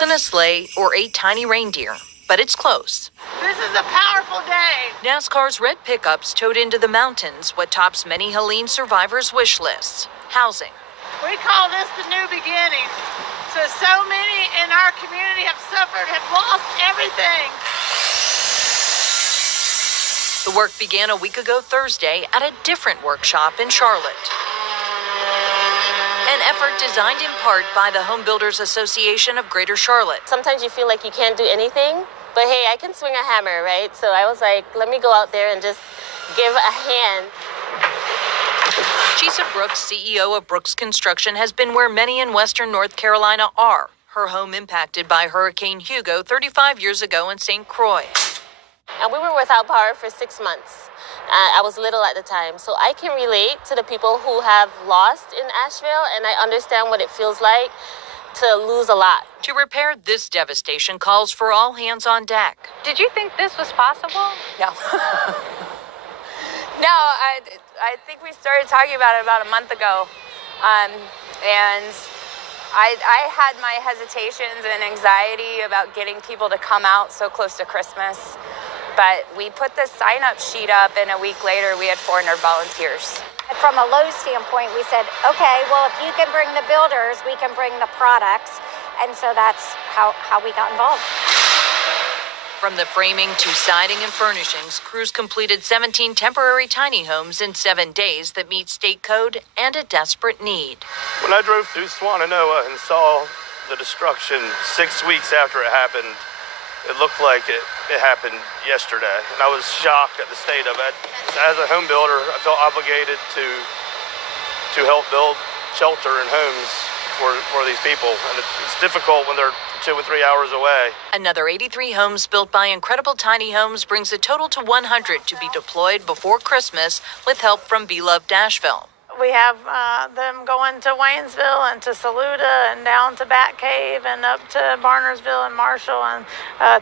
than a sleigh or 8 tiny reindeer, but it's close. This is a powerful day. NASCAR's red pickups towed into the mountains what tops many Helene survivors' wish lists: housing. We call this the new beginning. So many in our community have suffered, have lost everything. The work began a week ago Thursday at a different workshop in Charlotte. An effort designed in part by the Home Builders Association of Greater Charlotte. Sometimes you feel like you can't do anything, but hey, I can swing a hammer, right? So I was like, let me go out there and just give a hand. Chisa Brooks, CEO of Brooks Construction, has been where many in western North Carolina are. Her home impacted by Hurricane Hugo 35 years ago in St. Croix. And we were without power for 6 months. I was little at the time, so I can relate to the people who have lost in Ashville, and I understand what it feels like to lose a lot. To repair this devastation calls for all hands on deck. Did you think this was possible? No. No, I think we started talking about it about a month ago. And I had my hesitations and anxiety about getting people to come out so close to Christmas. But we put the sign-up sheet up, and a week later, we had 400 volunteers. From a Lowes standpoint, we said, okay, well, if you can bring the builders, we can bring the products. And so that's how we got involved. From the framing to siding and furnishings, crews completed 17 temporary tiny homes in 7 days that meet state code and a desperate need. When I drove through Swannanoa and saw the destruction 6 weeks after it happened, it looked like it happened yesterday, and I was shocked at the state of it. As a home builder, I felt obligated to help build shelter and homes for these people, and it's difficult when they're 2 or 3 hours away. Another 83 homes built by Incredible Tiny Homes brings the total to 100 to be deployed before Christmas with help from Beloved Ashville. We have them going to Waynesville and to Saluda and down to Bat Cave and up to Barnersville and Marshall and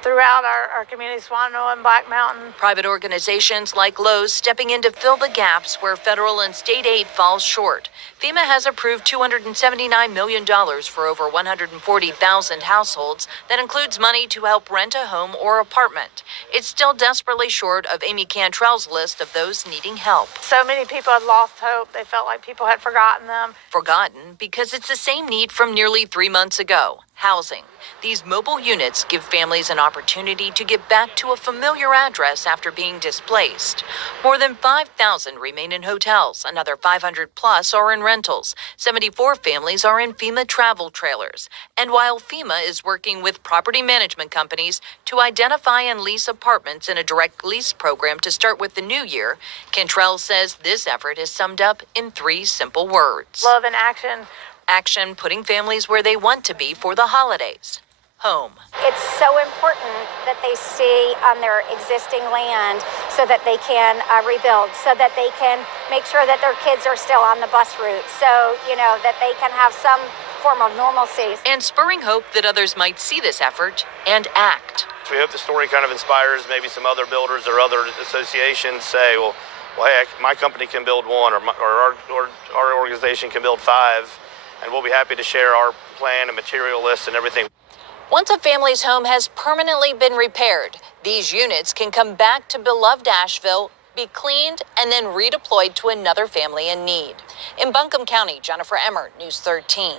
throughout our community, Swannanoa and Black Mountain. Private organizations like Lowe's stepping in to fill the gaps where federal and state aid falls short. FEMA has approved $279 million for over 140,000 households. That includes money to help rent a home or apartment. It's still desperately short of Amy Cantrell's list of those needing help. So many people had lost hope. They felt like people had forgotten them. Forgotten because it's the same need from nearly 3 months ago: housing. These mobile units give families an opportunity to get back to a familiar address after being displaced. More than 5,000 remain in hotels. Another 500 plus are in rentals. 74 families are in FEMA travel trailers. And while FEMA is working with property management companies to identify and lease apartments in a direct lease program to start with the new year, Cantrell says this effort is summed up in 3 simple words: love and action. Action, putting families where they want to be for the holidays: home. It's so important that they stay on their existing land so that they can rebuild, so that they can make sure that their kids are still on the bus route, so, that they can have some form of normalcy. And spurring hope that others might see this effort and act. We hope the story kind of inspires maybe some other builders or other associations say, well, hey, my company can build 1 or our organization can build 5. And we'll be happy to share our plan and material list and everything. Once a family's home has permanently been repaired, these units can come back to Beloved Ashville, be cleaned, and then redeployed to another family in need. In Buncombe County, Jennifer Emmert, News 13.